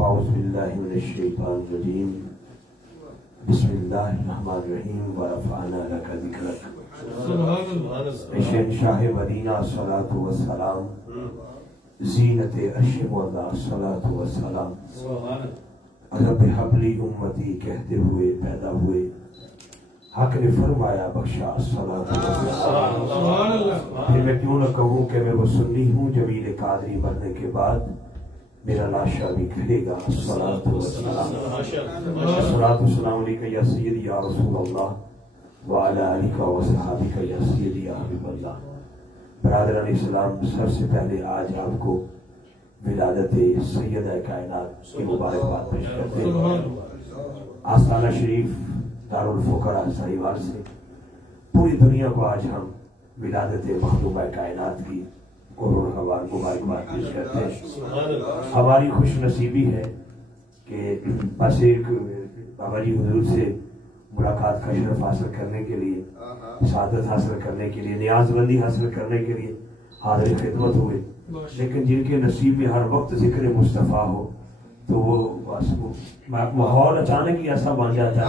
أعوذ بالله من الشيطان الرجيم بسم الله الرحمن الرحيم ورفعنا لك ذكرك شاہ مدینہ الصلاۃ والسلام زینت اشم اللہ الصلاۃ والسلام رب حبلی امتی کہتے ہوئے پیدا ہوئے، حق نے فرمایا بخشا الصلاۃ والسلام۔ پھر میں کیوں نہ کہوں کہ میں وہ سنی ہوں، جمیل قادری مرنے کے بعد میرا لاشا بھی کہے گا الصلاۃ والسلام۔ الصلاۃ والسلام علیکہ یا سیدی یا رسول اللہ وعلی آلک وصحابک یا سیدی یا حبیب اللہ۔ برادران اسلام، سب سے پہلے آج آپ کو ولادت سیدہ کائنات کی مبارکباد پیش کرتے ہیں۔ آستانہ شریف دارالفقراء ساہیوال سے پوری دنیا کو آج ہم ولادت مخدومہ کائنات کی کروڑ مبارکباد پیش کرتے ہیں۔ ہماری خوش نصیبی ہے کہ بس ایک بابا جی حضور سے ملاقات کا شرف حاصل کرنے کے لیے، سعادت حاصل کرنے کے لیے، نیاز بندی حاصل کرنے کے لیے حاضر خدمت ہوئے، لیکن جن کے نصیب میں ہر وقت ذکر مصطفیٰ ہو تو وہ ماحول اچانک ہی ایسا بن جاتا ہے۔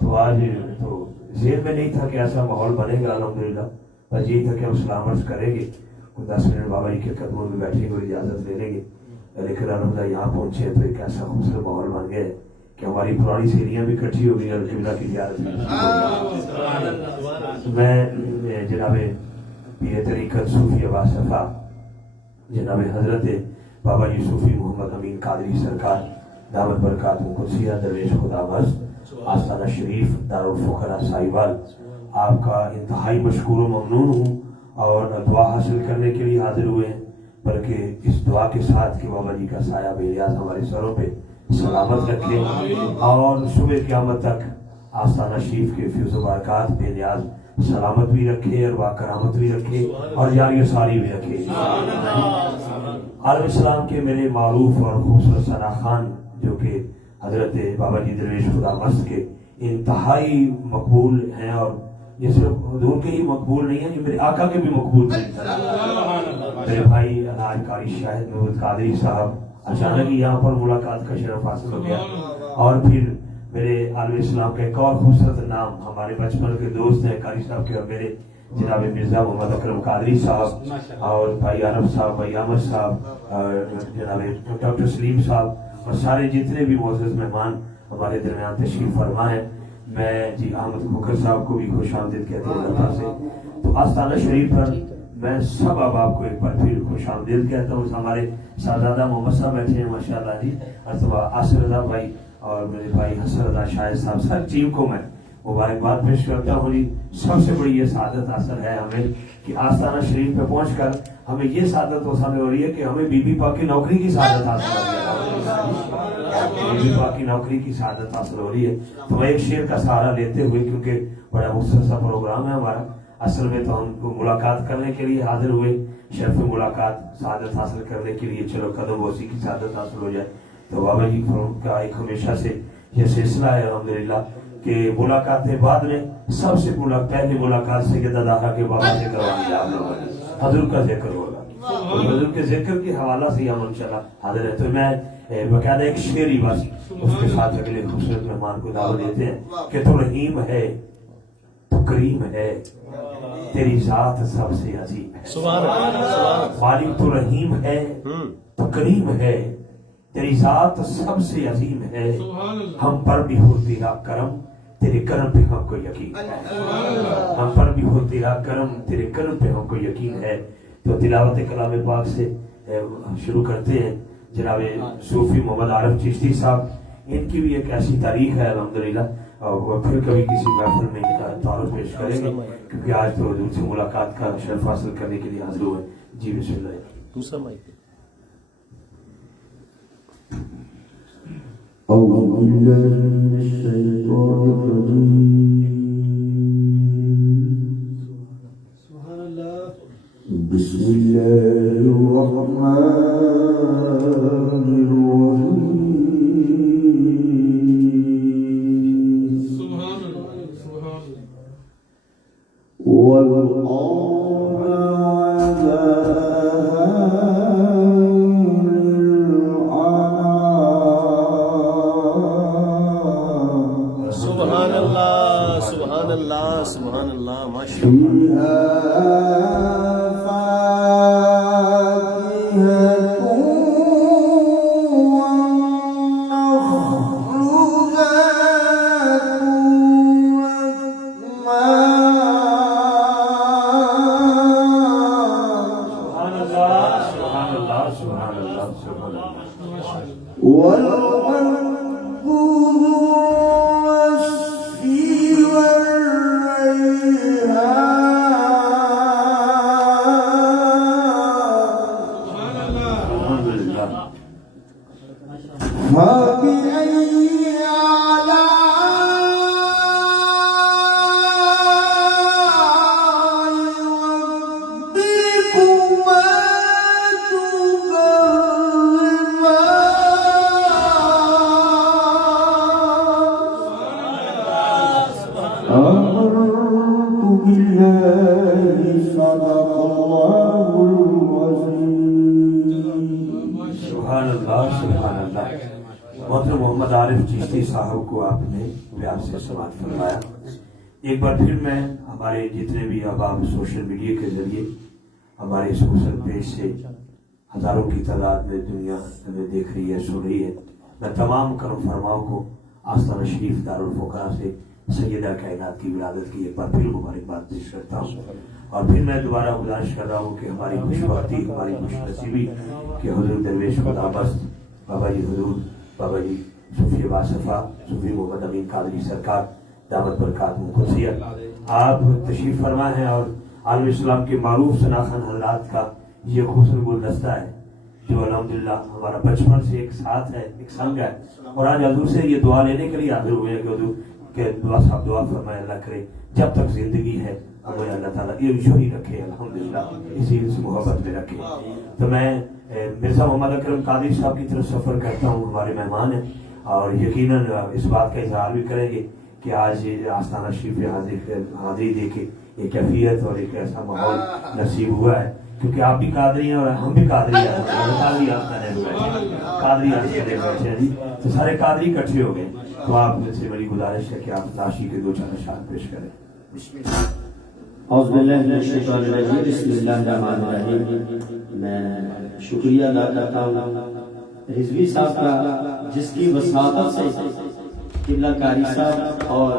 تو آج تو ذہن میں نہیں تھا کہ ایسا ماحول بنے گا، الحمدللہ بس یہی تھا کہ ہم سلام عرض کریں گے، 10 منٹ بابا جی کے قدموں میں بیٹھنے کو اجازت لے لیں گے، لیکن الحمدللہ یہاں پہنچے تو ایک ایسا خوبصورت ماحول بن گیا کہ ہماری پرانی سہیلیاں بھی اکٹھی ہو گئی اور قبلہ کی زیارت میں۔ میں جناب پیر طریقت صوفی عباس صفا جناب حضرت بابا جی صوفی محمد امین قادری سرکار دامت برکاتہ قدسیہ درویش خدا مست آستانہ شریف دارالفقراء ساہیوال آپ کا انتہائی مشکور و ممنون ہوں، اور دعا حاصل کرنے کے لیے حاضر ہوئے ہیں، بلکہ اس دعا کے ساتھ کہ بابا جی کا سایہ بے نیاز ہمارے سروں پہ سلامت رکھے اور صبح قیامت تک آستانہ شریف کے فیض و برکات بے نیاز سلامت بھی رکھے اور باکرامت بھی رکھے اور جاری و ساری بھی رکھے۔ عالم اسلام کے میرے معروف اور خوبصورت ثنا خان جو کہ حضرت بابا جی درویش خدا مست کے انتہائی مقبول ہیں، اور یہ صرف حضور کے ہی مقبول نہیں ہیں، یہ میرے آقا کے بھی مقبول ہیں۔ میرے بھائی الحاج قاری شاہد محمود قادری صاحب اچانک ہی یہاں پر ملاقات کا شرف حاصل ہو گیا، اور پھر میرے عالم اسلام کا ایک اور خوبصورت نام ہمارے بچپن کے دوست ہیں قاری صاحب کے، اور میرے جناب مرزا محمد اکرم قادری صاحب اور بھائی عارف صاحب، بھائی احمد صاحب، جناب ڈاکٹر سلیم صاحب اور سارے جتنے بھی معزز مہمان ہمارے درمیان تشریف فرما ہیں۔ میں جی احمد کھوکھر صاحب کو بھی خوش آمدید کہتے ہیں اللہ سے۔ تو آستانہ شریف پر میں سب احباب کو ایک بار پھر خوش آمدید کہتا ہوں۔ ہمارے شہزادہ محمد صاحب بیٹھے ہیں ماشاءاللہ جی، آصف رضا بھائی اور میرے بھائی حسن رضا شاہد صاحب، سر ٹیم کو میں مبارکباد پیش کرتا ہوں جی۔ سب سے بڑی یہ سعادت حاصل ہے ہمیں کہ آستانہ شریف پہ پہنچ کر ہمیں یہ سعادت حاصل ہو رہی ہے کہ ہمیں بی بی پاک کی نوکری کی سعادت حاصل ہو رہی ہے، بی بی پاک کی نوکری کی سعادت حاصل ہو رہی ہے۔ تو میں ایک شعر کا سہارا لیتے ہوئے، کیونکہ بڑا مختصر سا پروگرام ہے ہمارا، اصل میں تو ہم کو ملاقات کرنے کے لیے حاضر ہوئے، شرف ملاقات سعادت حاصل کرنے کے لیے، چلو قدم بوسی کی سعادت حاصل ہو جائے۔ تو بابا جی کا ایک ہمیشہ سے یہ سلسلہ ہے الحمدللہ کہ ملاقات کے بعد میں سب سے پہلی ملاقات سیدہ داہرہ کے بابا سے کروانی ہے، آپ لوگوں نے حضور کا ذکر ہوگا، حضور کے ذکر کے حوالہ سے ہم انشاءاللہ حاضر ہیں۔ تو میں باقاعدہ ایک شعری بس اس کے ساتھ اگلے خوبصورت مہمان کو دعوت دیتے ہیں کہ تو رحیم ہے، تو کریم ہے، تیری ذات سب سے عظیم ہے۔ مالک تو رحیم ہے، تو کریم ہے، تیری ذات سب سے عظیم ہے، ہم پر بھی ہو تیرا کرم، تیرے کرم پہ ہم کو یقین ہے، ہم پر بھی ہو تیرا کرم، تیرے کرم پہ ہم کو یقین ہے۔ تو تلاوت کلام پاک سے شروع کرتے ہیں۔ جناب صوفی محمد عارف چشتی صاحب، ان کی بھی ایک ایسی تاریخ ہے الحمدللہ، اور پھر کبھی کسی محفل میں ان کا تعارف پیش کریں گے، کیونکہ آج تو حضور سے ملاقات کا شرف حاصل کرنے کے لیے حاضر ہوئے۔ جی بسم اللہ۔ دوسرا مائک أعوذ بالله من الشيطان الرجيم بسم الله الرحمن الرحيم والقمر وما والمنبوذ والسي والريحان فبأي آلاء ربكما تكذبان آمنت بالله صدق الله العظيم سبحان اللہ سبحان اللہ. محترم محمد عارف چشتی صاحب کو آپ نے پیار سے سماعت فرمایا. ایک بار پھر میں ہمارے جتنے بھی احباب سوشل میڈیا کے ذریعے ہمارے سوشل پیج سے ہزاروں کی تعداد میں دنیا ہمیں دیکھ رہی ہے سن رہی ہے، میں تمام کرم فرماؤں کو آستانہ شریف دارالفقراء سے سیدہ کائنات کی ولادت کی ایک بار پھر مبارکباد پیش کرتا ہوں. اور پھر میں دوبارہ گزارش کر رہا ہوں کہ ہماری خوش بختی ہماری خوش نصیبی کہ حضور درویش خدا بست بابا جی حضور بابا جی صوفی باصفا صوفی محمد امین قادری سرکار دعوت برکاتہ قدسیت آپ تشریف فرما ہیں، اور عالم اسلام کے معروف شناخن حضرات کا یہ خوبصورت گلدستہ ہے جو الحمدللہ ہمارا بچپن سے ایک ساتھ ہے، ایک سنگ ہے. اور آج حضور سے یہ دعا لینے کے لیے حاضر ہوئے ہیں کہ حضور کہ دعا صاحب دعا فرمائے اللہ کرے جب تک زندگی ہے ہمیں اللہ تعالیٰ یہ ہی رکھے الحمدللہ، اسی سے محبت میں رکھے. تو میں مرزا محمد اکرم قادری صاحب کی طرف سفر کرتا ہوں، ہمارے مہمان ہیں، اور یقیناً اس بات کا اظہار بھی کریں گے کہ آج آستانہ شریف حاضری دے کے ایک کیفیت اور ایک ایسا ماحول نصیب ہوا ہے، کیونکہ آپ بھی قادری ہیں اور ہم بھی قادری ہیں. قادری آستانے بیٹھے ہیں جی، تو سارے قادری اکٹھے ہو گئے. تو آپ مجھ سے بڑی گزارش ہے کہ آپ ناشی کے دو چار اشعار پیش کریں. اعوذ باللہ من الشیطان الرجیم بسم اللہ الرحمن الرحیم. میں شکریہ ادا کرتا ہوں رضوی صاحب کا جس کی وساطت سے قبلہ قاری صاحب اور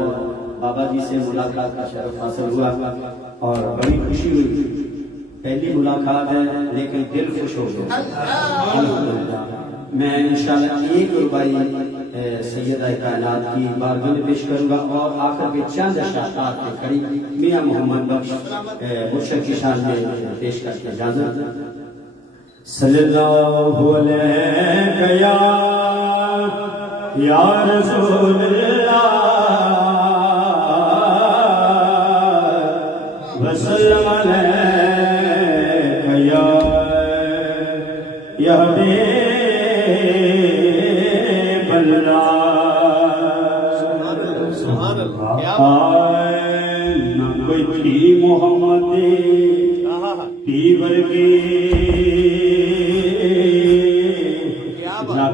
بابا جی سے ملاقات کا شرف حاصل ہوا اور بڑی خوشی ہوئی. پہلی ملاقات ہے لیکن دل خوش ہو گیا. میں انشاءاللہ ایک ربائی سیدہ کائنات کی بارگاہ میں پیش کروں گا اور آخر کے چند اشعار کے قریب میاں محمد بخش مرشد کی شان میں پیش کرتے ہیں. اجازت صلی اللہ علیہ یا رسول اللہ وسلم علیہ یا حبیب اللہ. سبحان اللہ. نہ کوئی تھی محمد تی ورگے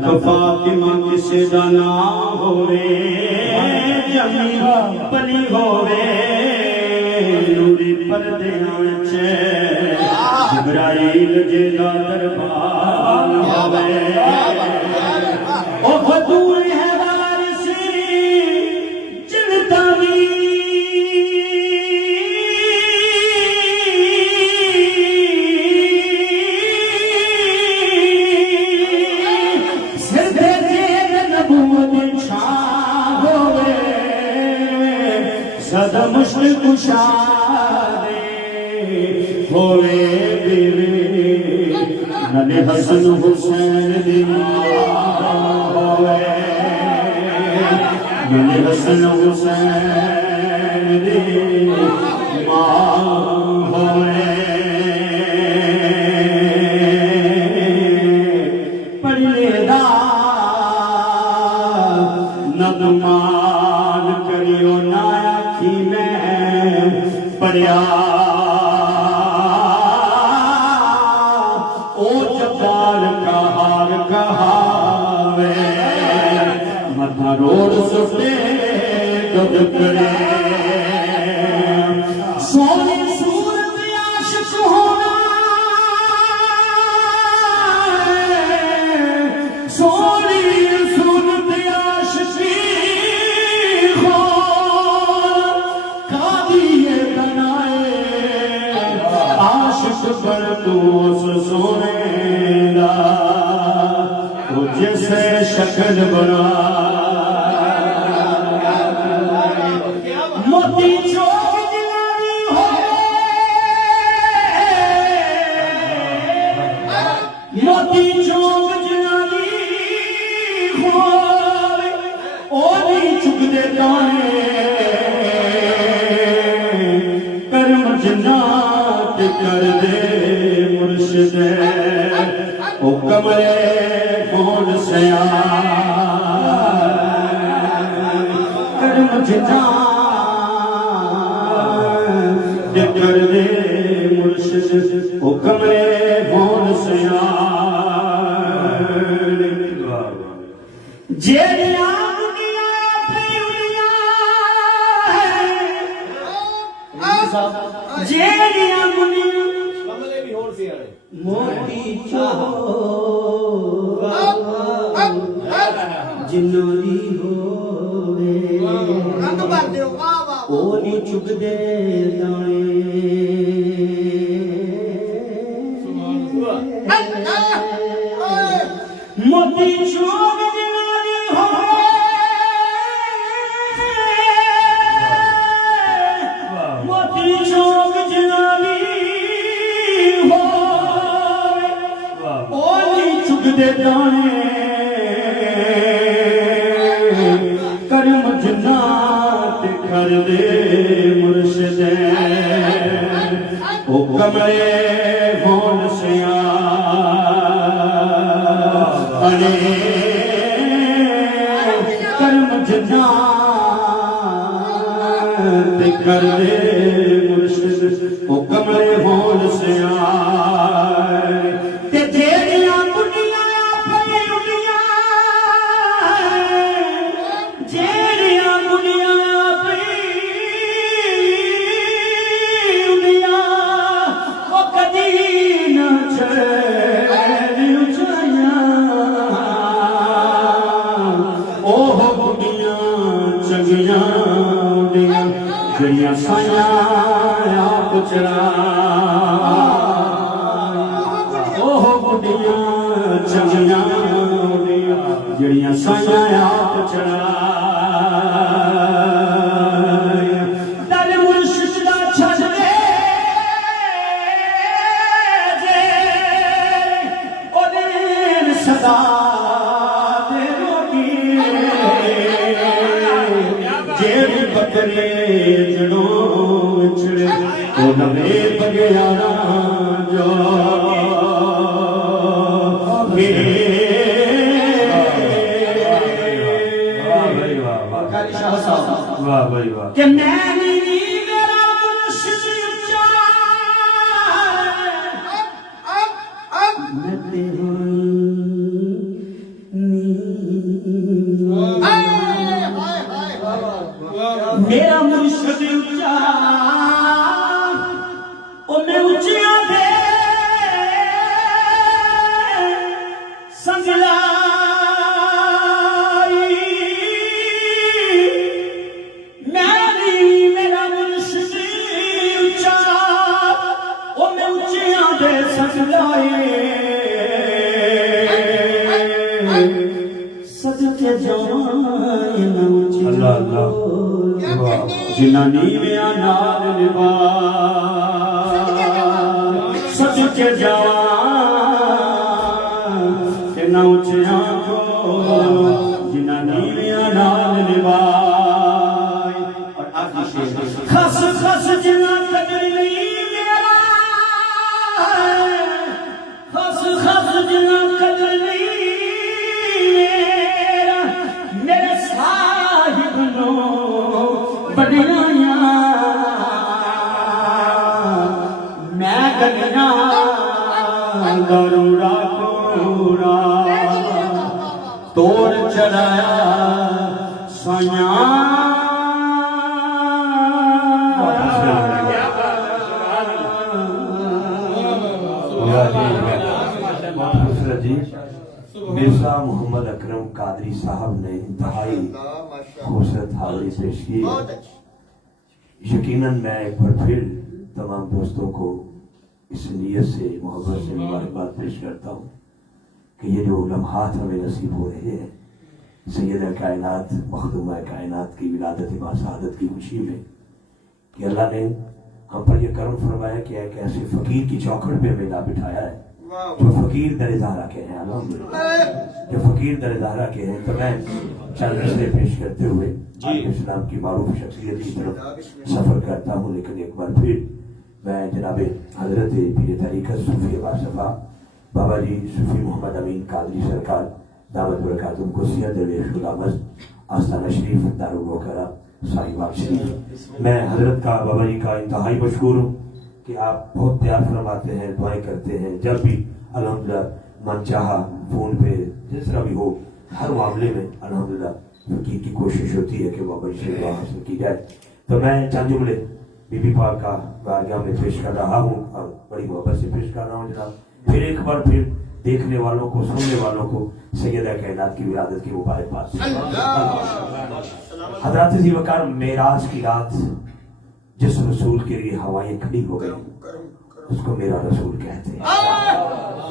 نہ فاطمہ کسے دا نام ہوئے جمی بنی ہوئے نوری پردے وچ جبرائیل جیدا دربار ہوئے او حضور ہے وارثی جلدانی سر دے نبوت شاہ ہوئے صد مشکل کشادے ہوئے بیوی نبی حسن حسین دی ہوئے نبی حسن حسین دی ماں ہوئے پڑھنے دا ندمان کریو نا آکھی میں پڑھیا او جبار کا حال کہاوے مدھا روڑ سٹے دد کرے سونی صورت عاشق ہونا سونی صورت عاشقی ہو قاضی بنائے عاشق پر تو سونے دا وہ جیسے شکل بنا موتی چوک جنانی ہوئے موتی چوک جنانی ہوئے اولی چک دے دانے کرم جنات کر دے مرشد او کمرے کون سیا کرم جنات کر دے مرشد او کمرے کون سیا جیڑیاں جیڑیاں منیاں موتی چوک جنانی ہوئے اولی چک دے دانے موتی چوک جنانی ہوئے موتی چوک جنانی دے دانے کرم جنات کر دے مرشد او کمرے کون سیا انے کرم جنات کر دے مرشد او کمرے کون سیا جڑیاں سائیاں آپ چڑھا اوہ گڈیاں چنگیاں جڑیاں سائیاں آپ چڑھا دل مرشد دا چھڑ دے جے او دین صدا دے روگی جیڑی بکرے جڑوں چھڑے او نوے بگیارا جو واہ بھائی واہ کہ میں نہیں میرا مرشد اچھا میں تے میرا مرشد اچھا او میں اچھا دے سنگلا صدقے جائیں اللہ اللہ جنانی میں آنال لباس صدقے جائیں کہ نوچے آنکھوں جنانی میں آنال لباس اور آخری شیئر خس خس جنا قدر نہیں میرا خس خس جنا قدر نہیں میرے صاحب نو بڑیاں میں گلیاں گروڑا کوڑا توڑ چڑھایا سائیاں مرزا محمد اکرم قادری صاحب نے انتہائی خوبصورت حاضری پیش کی ہے۔ یقیناً میں ایک بار پھر تمام دوستوں کو اس نیت سے محبت سے مبارکباد پیش کرتا ہوں کہ یہ جو لمحات ہمیں نصیب ہو رہے ہیں سید کائنات مخدومہ کائنات کی ولادت باسعادت کی خوشی میں، کہ اللہ نے ہم پر یہ کرم فرمایا کہ ایک ایسے فقیر کی چوکھٹ پہ ہمیں لا بٹھایا ہے جو فقیر در زہرا کے ہیں، الحمدللہ جو فقیر در زہرا کے ہیں۔ تو میں چند رستے پیش کرتے ہوئے اسلام کی معروف شخصیت کی طرف سفر کرتا ہوں، لیکن ایک بار پھر میں جناب حضرت پیر طریقت صوفی باسفا بابا جی صوفی محمد امین قادری سرکار دعوت برکاتہم قدسیہ درویش غلامت آستانہ شریف دارالموکرہ صاحبان شریف، میں حضرت کا بابا جی کا انتہائی مشکور ہوں کہ آپ بہت پیار فرماتے ہیں، دعائیں کرتے ہیں، جب بھی الحمدللہ من چاہا فون پہ جس طرح بھی ہو ہر معاملے میں الحمدللہ فقیر کی کوشش ہوتی ہے کہ بابا جی سے دعا حاصل کی جائے۔ تو میں چند جملے بی بی پاک کا بارگاہ میں پیش کر رہا ہوں اور بڑی محبت سے پیش کر رہا ہوں جناب۔ پھر ایک بار پھر دیکھنے والوں کو سننے والوں کو سیدہ کائنات کی ولادت کی مبارکباد۔ حضرت ذی وقار معراج کی رات جس رسول کے لیے ہوائیں کھڑی ہو گئی اس کو میرا رسول کہتے ہیں،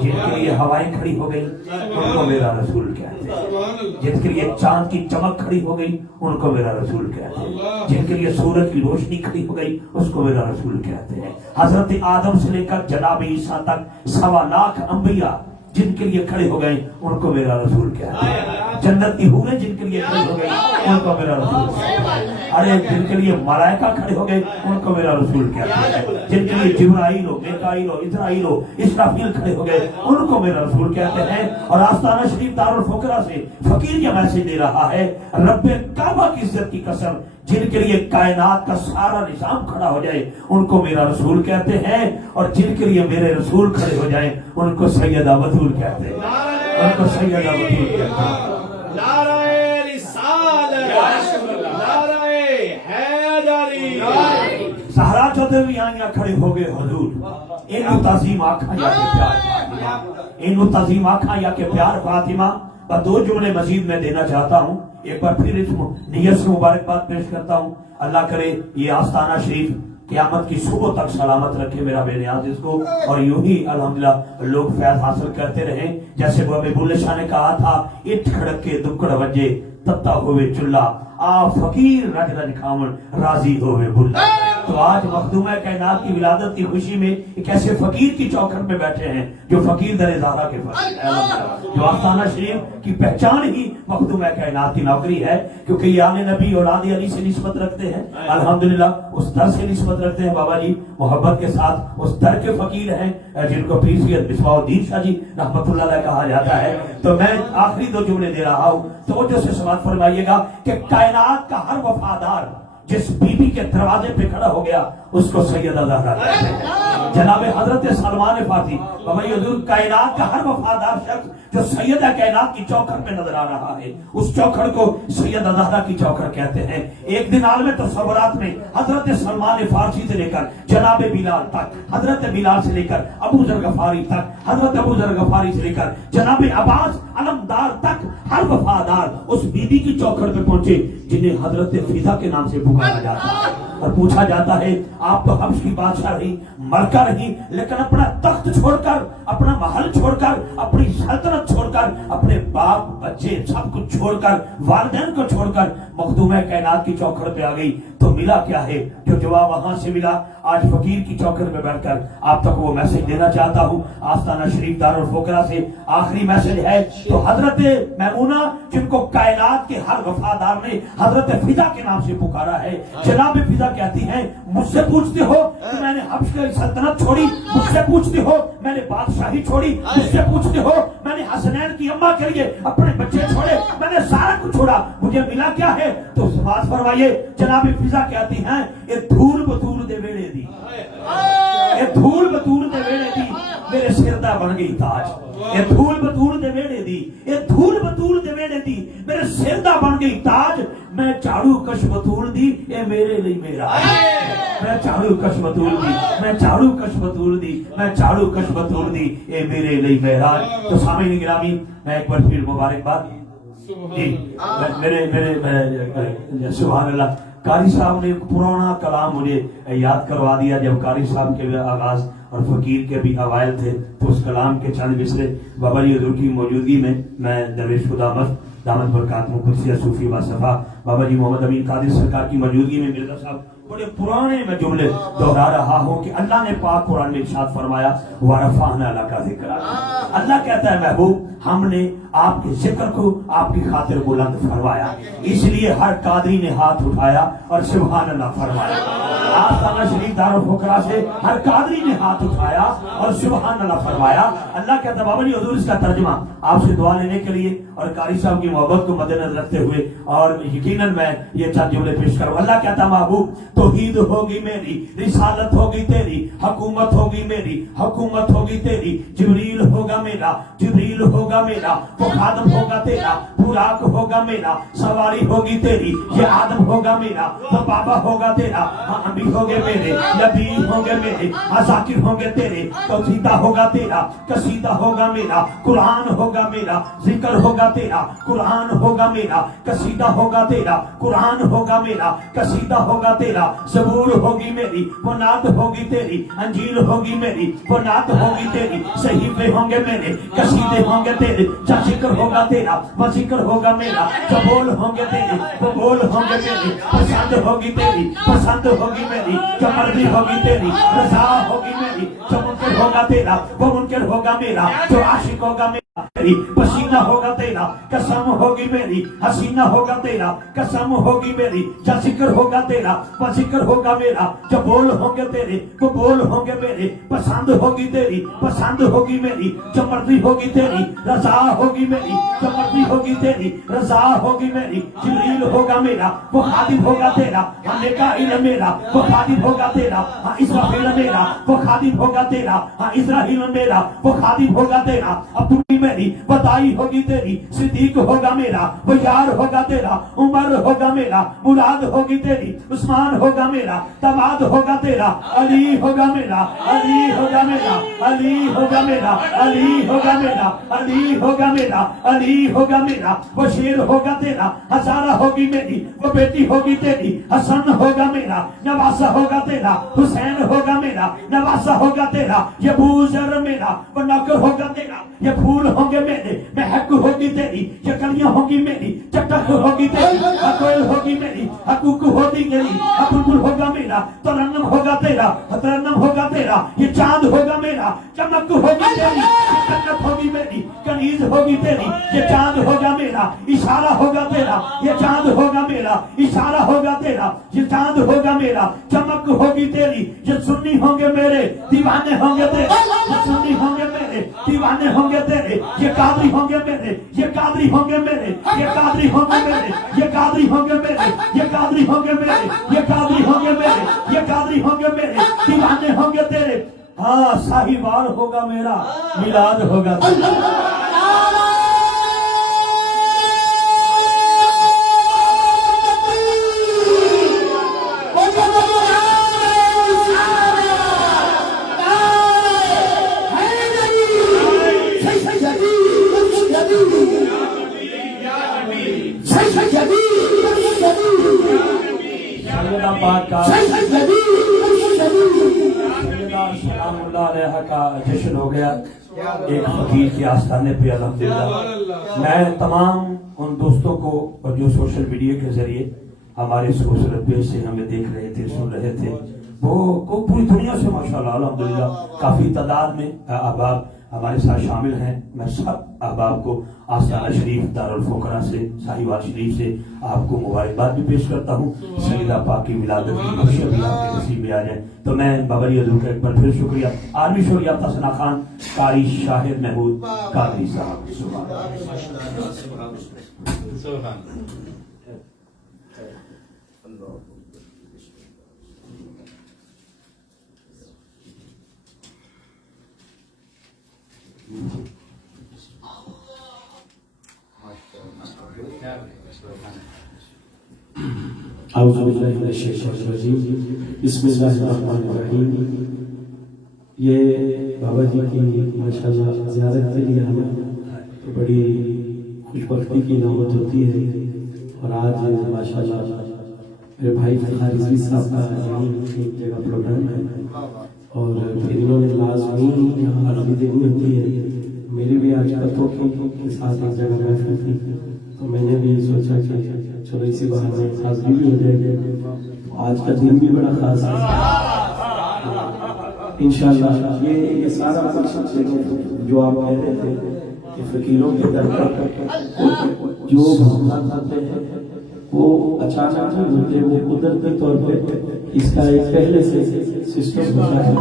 جن کے لیے ہوائیں کھڑی ہو گئی ان کو میرا رسول کہتے ہیں، جن کے لیے چاند کی چمک کھڑی ہو گئی ان کو میرا رسول کہتے ہیں، جن کے لیے سورج کی روشنی کھڑی ہو گئی اس کو میرا رسول کہتے ہیں۔ حضرت آدم سے لے کر جناب عیسیٰ تک 1.25 لاکھ انبیاء جن کے لیے کھڑے ہو گئے ان کو میرا رسول کہتے ہیں، جنت کی حوریں جن کے لیے کھڑے ہو گئی ان کو میرا رسول کہتے ہیں، ارے جن کے لیے ملائکہ کھڑے ہو گئے ان کو میرا رسول کہتے ہیں، جن کے لیے جبرائیل ہو میکائیل ہو اسرائیل ہو اسرافیل کھڑے ہو گئے ان کو میرا رسول کہتے ہیں۔ اور آستانہ شریف دارالفقراء سے فقیر یہ میسج دے رہا ہے، رب کعبہ کی عزت کی قسم جن کے لیے کائنات کا سارا نظام کھڑا ہو جائے ان کو میرا رسول کہتے ہیں، اور جن کے لیے میرے رسول کھڑے ہو جائیں ان کو سیدہ بطول کہتے ہیں، ان کو سیدہ بطول کہتے ہیں۔ نعرہ رسالت، نعرہ حیدری، سہرا چودھویں بھی آنیاں کھڑے ہو گئے حضور، انو تعظیم آکھا یا کہ پیار فاطمہ، انو تعظیم آکھا یا کہ پیار فاطمہ۔ اور 2 جملے مزید میں دینا چاہتا ہوں، ایک بار پھر اس نیت سے مبارکباد پیش کرتا ہوں، اللہ کرے یہ آستانہ شریف قیامت کی صبح تک سلامت رکھے میرا بے نیاز اس کو، اور یوں ہی الحمدللہ لوگ فیض حاصل کرتے رہیں، جیسے بابا بلے شاہ نے کہا تھا، اٹھ کھڑک کے دکڑ وجے تتا ہوئے چلا، آ فقیر رج رج کھاون راضی ہوئے بلا۔ تو آج مخدومہ کائنات کی ولادت کی خوشی میں ایک ایسے فقیر کی چوکھٹ میں بیٹھے ہیں جو فقیر در زہرا کے فقیر ہے، جو آستانہ شریف کی پہچان ہی مخدومہ کائنات کی نوکری ہے، کیونکہ یہ آنے نبی اولاد علی سے نسبت رکھتے ہیں، الحمدللہ اس در سے نسبت رکھتے ہیں بابا جی، محبت کے ساتھ اس در کے فقیر ہیں جن کو پیر سید مصباح الدین شاہ جی رحمۃ اللہ علیہ کہا جاتا ہے۔ تو میں آخری 2 جملے دے رہا ہوں، توجہ سے سماعت فرمائیے گا کہ کائنات کا ہر وفادار جس بی بی کے دروازے پہ کھڑا ہو گیا اس کو سیدہ زہرا کہتے ہیں۔ جناب حضرت سلمان فارسی بابا یہ حضور کائنات کا ہر وفادار شخص جو سیدہ کائنات کی چوکھٹ میں نظر آ رہا ہے اس چوکھٹ کو سیدہ زہرا کی چوکھٹ کہتے ہیں۔ ایک دن عالم تصورات میں حضرت سلمان فارسی سے لے کر جناب بلال تک، حضرت بلال سے لے کر ابو ذر غفاری تک، حضرت ابو ذر غفاری سے لے کر جناب عباس علمدار تک ہر وفادار اس بی بی کی چوکھٹ پہ پہنچے جنہیں حضرت فضا کے نام سے پکارا جاتا ہے، اور پوچھا جاتا ہے آپ تو حبش کی بادشاہ رہی، ملکہ رہی، لیکن اپنا تخت چھوڑ کر، اپنا محل چھوڑ کر، اپنی سلطنت چھوڑ کر، اپنے باپ بچے سب کچھ چھوڑ کر، والدین کو چھوڑ کر مخدومہ کائنات کی چوکھٹ پہ آ گئی، تو ملا کیا ہے؟ جو جواب وہاں سے ملا آج فقیر کی چوکھٹ پہ بیٹھ کر آپ تک وہ میسج دینا چاہتا ہوں آستانہ شریف دارالفقراء سے۔ آخری میسج ہے تو حضرت میمونہ جن کو کائنات کے ہر وفادار نے حضرت فضا کے نام سے پکارا ہے، جناب فضا کہتی ہیں مجھ سے پوچھتے ہو کہ میں نے حبش کی سلطنت چھوڑی، مجھ سے پوچھتے ہو میں نے بادشاہی چھوڑی، مجھ سے پوچھتے ہو میں نے حسنین کی اماں کے لیے اپنے بچے چھوڑے، میں نے سارا کچھ چھوڑا، مجھے ملا کیا ہے؟ تو سماعت فرمائیے جناب فضا کہتی ہیں یہ دھول بطول دے ویڑے دی، یہ دھول بطول دے ویڑے دی میرے سردہ بن گئی تاج، یہ دھول بطول دے ویڑے دی، یہ دھول بطول دے ویڑے دی میرے سردہ بن گئی تاج، میں چاڑو کش بطول دی اے میرے لیے میرا، میں چاڑو کش بطول دی، میں چاڑو کش بطول دی، میں چاڑو کش بطول دی اے میرے لیے میرا۔ تو سامعین گرامی میں ایک بار پھر مبارکباد جی میرے سبحان اللہ، قاری صاحب نے ایک پرانا کلام مجھے یاد کروا دیا. جب قاری صاحب کے آغاز اور فقیر کے بھی اوائل تھے تو اس کلام کے چند مصرے بابا جی حضور کی موجودگی میں درویش خدا مست دامت برکاتہ قدسیہ صوفی باصفا بابا جی محمد امین قادری سرکار کی موجودگی میں مرزا صاحب بڑے پرانے میں جملے دہرا رہا ہوں کہ اللہ نے پاک قرآن میں ارشاد فرمایا وَرَفَعْنَا لَكَ ذِكْرَكَ. اللہ کہتا ہے محبوب ہم نے آپ کے ذکر کو آپ کی خاطر بلند فرمایا، اس لیے ہر قادری نے ہاتھ اٹھایا اور سبحان اللہ فرمایا. آستانہ شریف دارالفقراء سے ہر قادری نے ہاتھ اٹھایا اور سبحان اللہ فرمایا. اللہ کہتا ہے بابا جی حضور اس کا ترجمہ آپ سے دعا لینے کے لیے اور قاری صاحب کی محبت کو مد نظر رکھتے ہوئے اور یقیناً میں یہ چند جملے پیش کروں. اللہ کہتا ہے محبوب توحید ہوگی میری، رسالت ہوگی تیری، حکومت ہوگی میری، حکومت ہوگی تیری، جبریل ہوگا میرا، جبریل ہوگا میرا، وہ خادم ہوگا تیرا، براق ہوگا میرا، سواری ہوگی تیری، یہ آدم ہوگا میرا، وہ بابا ہوگا تیرا، انبی ہوگے میرے، نبی ہوگے میرے، ذاکر ہوگے تیرے، توحیدہ ہوگا تیرا، قصیدہ ہوگا میرا، قرآن ہوگا میرا، ذکر ہوگا تیرا، قرآن ہوگا میرا، قصیدہ ہوگا تیرا، قرآن ہوگا میرا، قصیدہ ہوگا تیرا، زبور ہوگی میری، وہ نعت ہوگی تیری، انجیل ہوگی میری، وہ نعت ہوگی تیری، صحیفے ہوں گے میرے، قصیدے ہوں گے تیرے، جو ذکر ہوگا تیرا وہ ذکر ہوگا میرا، جو بول ہوں گے تیرے وہ بول ہوں گے میری، پسند ہوگی تیری پسند ہوگی میری، جو مرضی ہوگی تیری رضا ہوگی میری، جو منکر ہوگا تیرا وہ منکر ہوگا میرا، جو عاشق ہوگا میرا میری، پسینہ ہوگا تیرا قسم ہوگی میری، حسینہ ہوگا تیرا قسم ہوگی میری، جو ذکر ہوگا تیرا وہ ذکر ہوگا میرا، جو بول ہوں گے تیرے وہ بول ہوں گے میرے، پسند ہوگی تیری پسند ہوگی میری، جو مرضی ہوگی تیری رضا ہوگی میری، جو مرضی ہوگی تیری رضا ہوگی میری. جبریل ہوگا میرا وہ خادم ہوگا تیرا، میکائیل میرا وہ خادم ہوگا تیرا، اسرافیل میرا وہ خادم ہوگا تیرا، اسرائیل میرا وہ خادم ہوگا تیرا، عبداللہ میری بدائی ہوگی تیری، صدیق ہوگا میرا وہ یار ہوگا تیرا، عمر ہوگا میرا مراد ہوگی تیری، عثمان ہوگا میرا دماد ہوگا تیرا، علی ہوگا میرا علی ہوگا میرا علی ہوگا میرا علی ہوگا میرا علی ہوگا میرا علی ہوگا میرا، وہ شیر ہوگا تیرا، ہزارہ ہوگی میری، وہ بیٹی ہوگی تیری، حسن ہوگا میرا، نواسہ ہوگا تیرا، حسین ہوگا میرا، نواسہ ہوگا تیرا، یہ بوزر میرا وہ نوکر ہوگا تیرا، یہ پھول ہوں گے میرے، مہک ہوگی تیری، یہ کلیاں ہوگی میری، چٹک ہوگی تیری، کوئل ہوگی میری، حقوق ہوگی میری، بلبل ہوگا میرا، ترنم ہوگا تیرا، ترنم ہوگا تیرا، یہ چاند ہوگا میرا، چمک ہوگی تیری، جنت ہوگی میری، کنیز ہوگی تیری، یہ چاند ہوگا میرا، اشارہ ہوگا تیرا، یہ چاند ہوگا میرا، اشارہ ہوگا تیرا، یہ چاند ہوگا میرا، چمک ہوگی تیری، یہ سنی ہوں گے میرے، دیوانے ہوں گے تیرے، یہ سنی ہوں گے میرے، دیوانے ہوں گے تیرے، یہ قادری ہوں گے میرے، یہ قادری ہوں گے میرے، یہ قادری ہوں گے میرے، یہ قادری ہوں گے میرے، یہ قادری ہوں گے میرے، یہ قادری ہوں گے میرے، یہ قادری ہوں گے میرے، دیوانے ہوں گے تیرے. ہاں ساہیوال ہوگا میرا، میلاد ہوگا تیرا. سلام اللہ علیہ کا جشن ہو گیا ایک فقیر کے آستانے پہ الحمدللہ. میں تمام ان دوستوں کو اور جو سوشل میڈیا کے ذریعے ہمارے سوشل پیج سے ہمیں دیکھ رہے تھے سن رہے تھے وہ پوری دنیا سے ماشاءاللہ الحمدللہ کافی تعداد میں احباب ہمارے ساتھ شامل ہیں. میں سب احباب کو آستانہ شریف دارالفقراء سے ساہیوال شریف سے آپ کو مبارکباد بھی پیش کرتا ہوں. سیدہ پاک کی ولادت کی خوشیاں بھی آپ کے نصیب میں آ جائیں. تو میں بابا جی حضور کا ایک بار پھر شکریہ. عالمی شور یافتہ ثنا خان قاری شاہد محمود قادری صاحب. اعوذ باللہ من الشیطان الرجیم بسم اللہ الرحمن الرحیم. یہ بابا جی کی ماشاءاللہ زیارت کے لیے ہمیں بڑی خوش بختی کی نوبت ہوتی ہے، اور آج ماشاءاللہ میرے بھائی فخر رضوی صاحب کا یہیں ایک جگہ پروگرام ہے، اور پھر انہوں نے لازمی حاضری دینی ہوتی ہے۔ میری بھی آج پتوں کے ساتھ ایک جگہ محفل تھی، تو میں نے بھی سوچا کہ چلو اسی بہانے حاضری بھی ہو جائے گی۔ آج کا دن بھی بڑا خاص ہے انشاءاللہ۔ یہ سارا کچھ جو آپ کہہ رہے تھے کہ فقیروں کے در پر جو بھگوان آتے ہیں وہ اچانک نہیں ہوتے، وہ قدرتی طور پہ اس کا ایک پہلے سے سسٹم ہوتا ہے،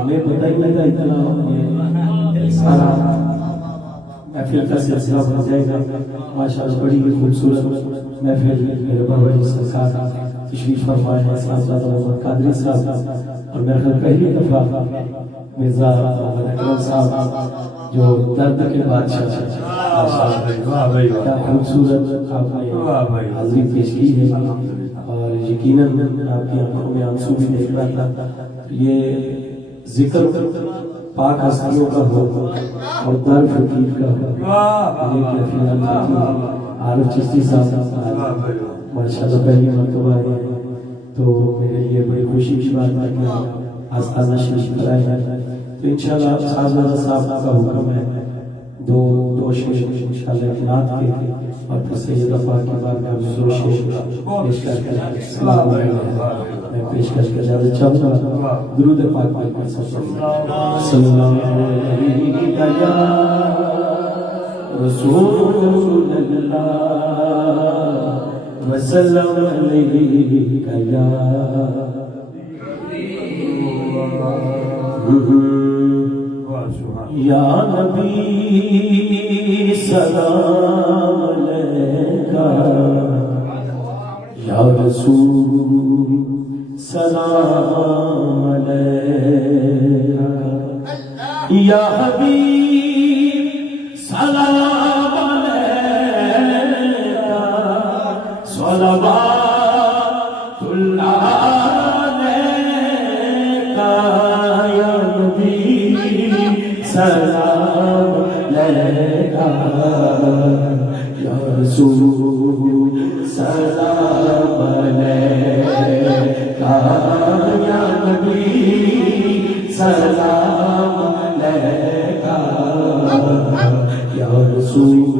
ہمیں پتہ ہی لگا اتنا سارا محفل کا سلسلہ بن جائے گا۔ ماشاءاللہ بڑی خوبصورت محفل میرے بابا جی سرکار تشریف فرمائے ہیں، صاحبزادہ محمد قادری صاحب، اور میرے خیال پہلی دفعہ مرزا محمد اکرم صاحب جو درد کے بادشاہ کیا خوبصورت آپ نے حاضری پیش کی ہے، اور یقیناً آپ کی آنکھوں میں آنسو بھی دیکھ رہا تھا۔ یہ ذکر پاک ہستیوں کا ہو اور در فقیر کا ہو، یہ کیفیت ہوتی ہے۔ عارف چشتی صاحب ماشاءاللہ پہلی مرتبہ ہے، تو میرے لیے بڑی خوشی کی بات ہے کہ آستانہ شریف لائے ہیں۔ تو انشاءاللہ صاحبزادہ صاحب کا حکم ہے دو شعر انشاءاللہ اطلاعات کے، اور پھر سیدہ پاک کی بارگاہ میں دو شعر پیش کر کے سلام میں پیش کر کے اجازت چاہوں گا۔ درود پاک پاک صلی اللہ علیہ رسول اللہ وسلم علیہ یا نبی سلام علیکہ، یا رسول سلام علیکہ، یا حبیب سلام علیکہ، صلوات اللہ علیکہ، یا نبی سلام علیکہ، یا رسول سلام علیکہ، یا نبی سلام علیکہ، یا رسول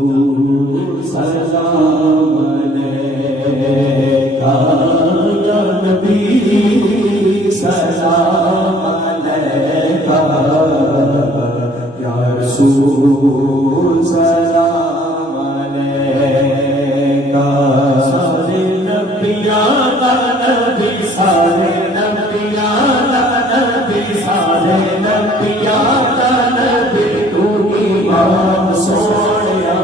سلام علیکہ، یا نبی سلام علیکہ، یا رسول سلام علیکہ۔ سارے نبیاں کا نبی، سارے نبیاں کا نبی، سارے نبیاں کا نبی، تو امام سوڑیا،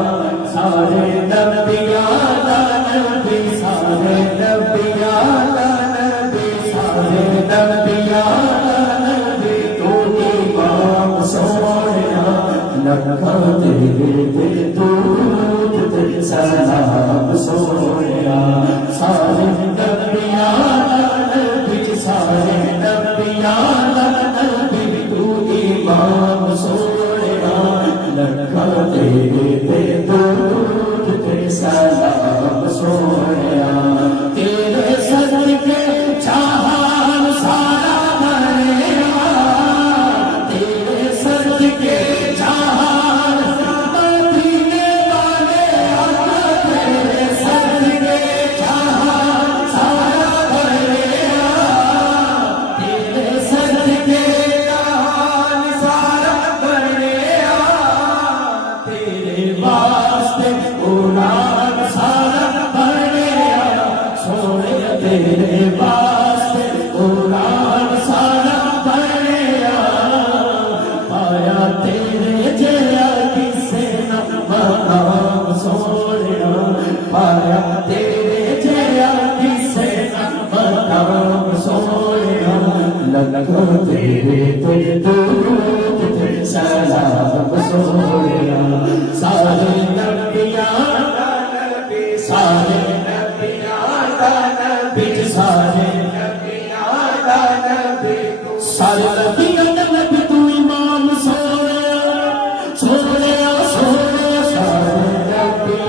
سارے نبیاں کا نبی، سارے نبیاں کا نبی، سارے نبیاں کا نبی، تو امام سوڑیا، لکھا تیرے دودھ تے سلام سوڑیا، سارے نبیاں کا نبی، سارے نبیاں کا نبی، تو امام سوڑیا، لکھا تیرے دودھ تے سلام سوڑیا، تیرے صدقے جہان سارا بھریا، تیرے صدقے جہان مدینے والے، تیرے صدقے جہان سارا بھریا، تیرے صدقے جہان سارا بھریا، تیرے واسطے قرآن سارا بھریا، سونے تیرے واسطے قرآن سارا بھریا، پایا تیرے جیا کسے نہ مقام سوڑیا، پایا تیرے جیا کسے نہ مقام سوڑیا، لگا تیرے دودھ تے سلام سوڑیا، سارے نبیاں کا نبی، سارے نبیاں کا نبی، سارے نبیاں کا نبی، سارے نبیاں کا نبی، تو امام سوڑیا، سوڑیا سوڑیا، سارے نبیاں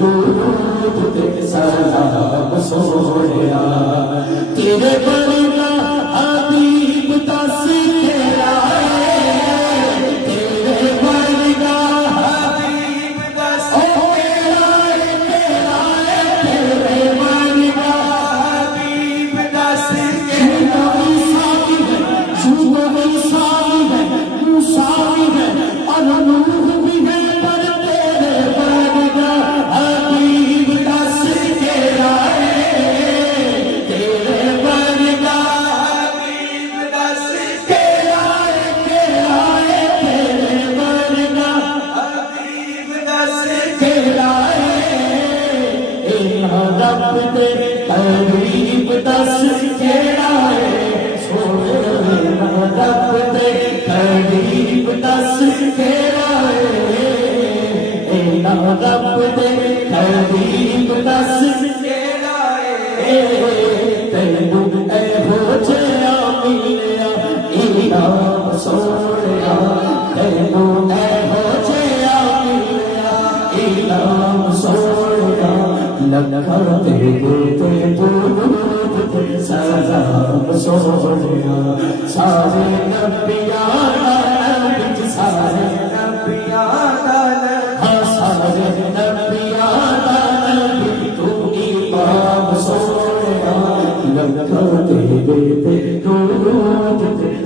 درود تے سلام سونیا تیرے ورگا حبیب دس تیرا تیرے ورگا حبیب دس تیرا تیرے ورگا حبیب دس تیرا قریب دس کیڑا ہے سونے رب دے قریب دس کیڑا ہے رب دے قریب دس کیڑا ہے تینوں اے ہو جیا ملیا انعام سونیا تینوں اے ہو جیا ملیا انعام سونیا لکھا تیرے درود سلام سونیا سارے نبیاں دا نبی سارے نبیاں دا نبی سارے نبیاں دا نبی تو امام سونیا لکھا تیرے درود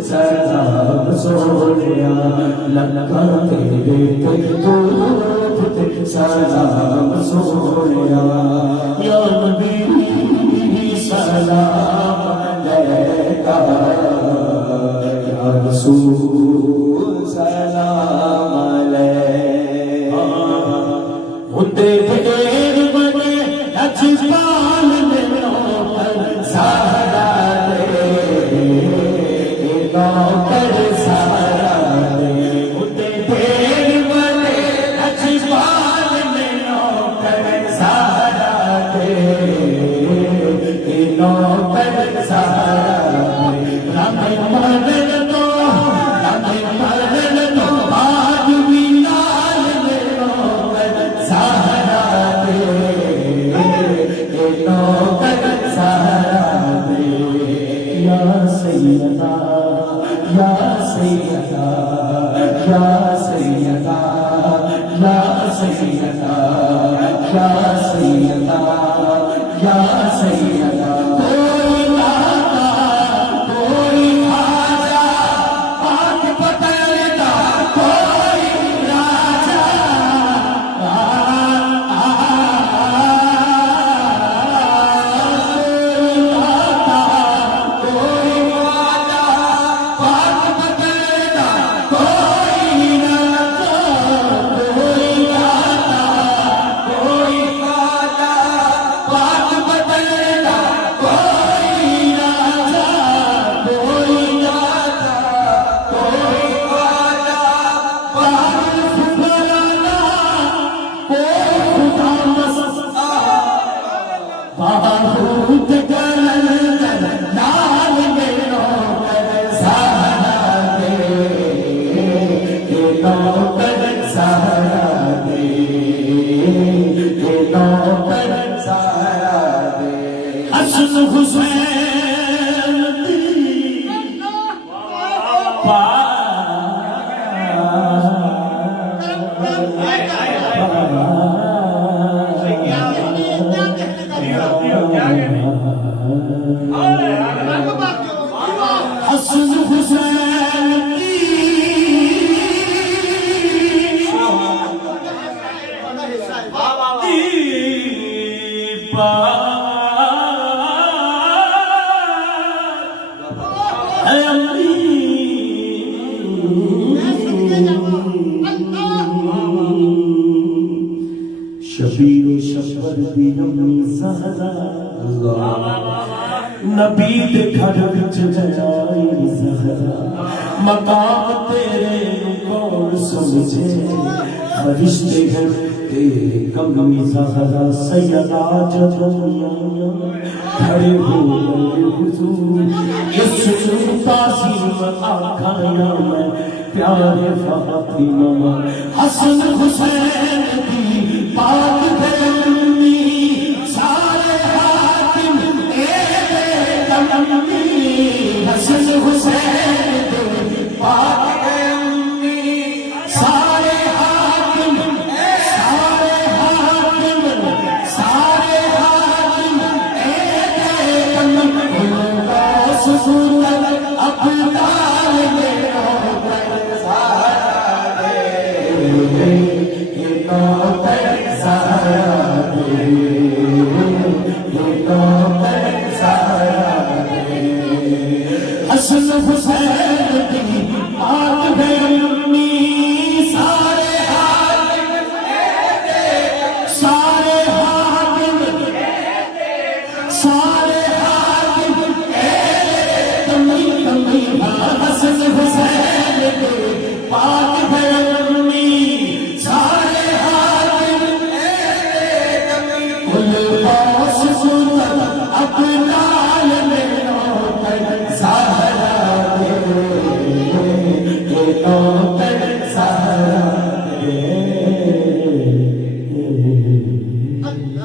سلام سونیا لکھا تیرے درود سلام سونیا یا نبی سلام علیکہ یا رسول سلام علیکہ ہوتے پھر بنے اجبال میں نوکر سارا دے نوکر سارا دے ہوتے پھر بنے اجبال میں نوکر سارا دے نوکر سارا دے رب مرن تو بعد بلال میں نوکر سارا دے نوکر سارا دے یا سیدہ یا سیدہ یا سیدہ یا سیدہ یا سیدہ یا سیدہ کوئی داتا کوئی خواجہ پاک پتر دا کوئی راجہ کوئی داتا کوئی خواجہ پاک پتر دا کوئی راجہ کوئی داتا کوئی خواجہ پاک پتر دا کوئی راجہ کوئی داتا کوئی خواجہ پاک فکرانا کوئی خدا مسا باہوت کرن نال میرو کر سہارا دے نوکر سہارا دے نوکر سہارا دے حسن حسین دی حسن حسین شبیر و شبر دیم زہرا نبی دے گھر وچ جائی زہرا مقام تیرے کون سمجھے فرشتے ہیں تیرے کمی زہرا سیدہ جدنیا کھڑے ہو گئے حضور اس تعظیم آکھایا میں پیارے فاطمہ حسن حسین دی پاک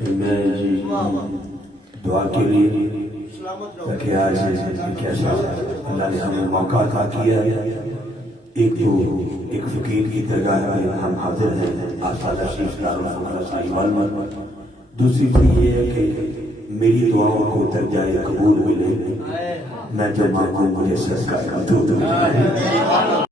میں جی دعا کے لیے کہ آج کیسا اللہ نے ہمیں موقع عطا کیا ہے. ایک فقیر کی درگاہ میں ہم حاضر ہیں آستہ تشریف لائے. دوسری چیز یہ ہے کہ میری دعاؤں کو درجہ قبول ملے. میں جو مانگوں مجھے سچ کا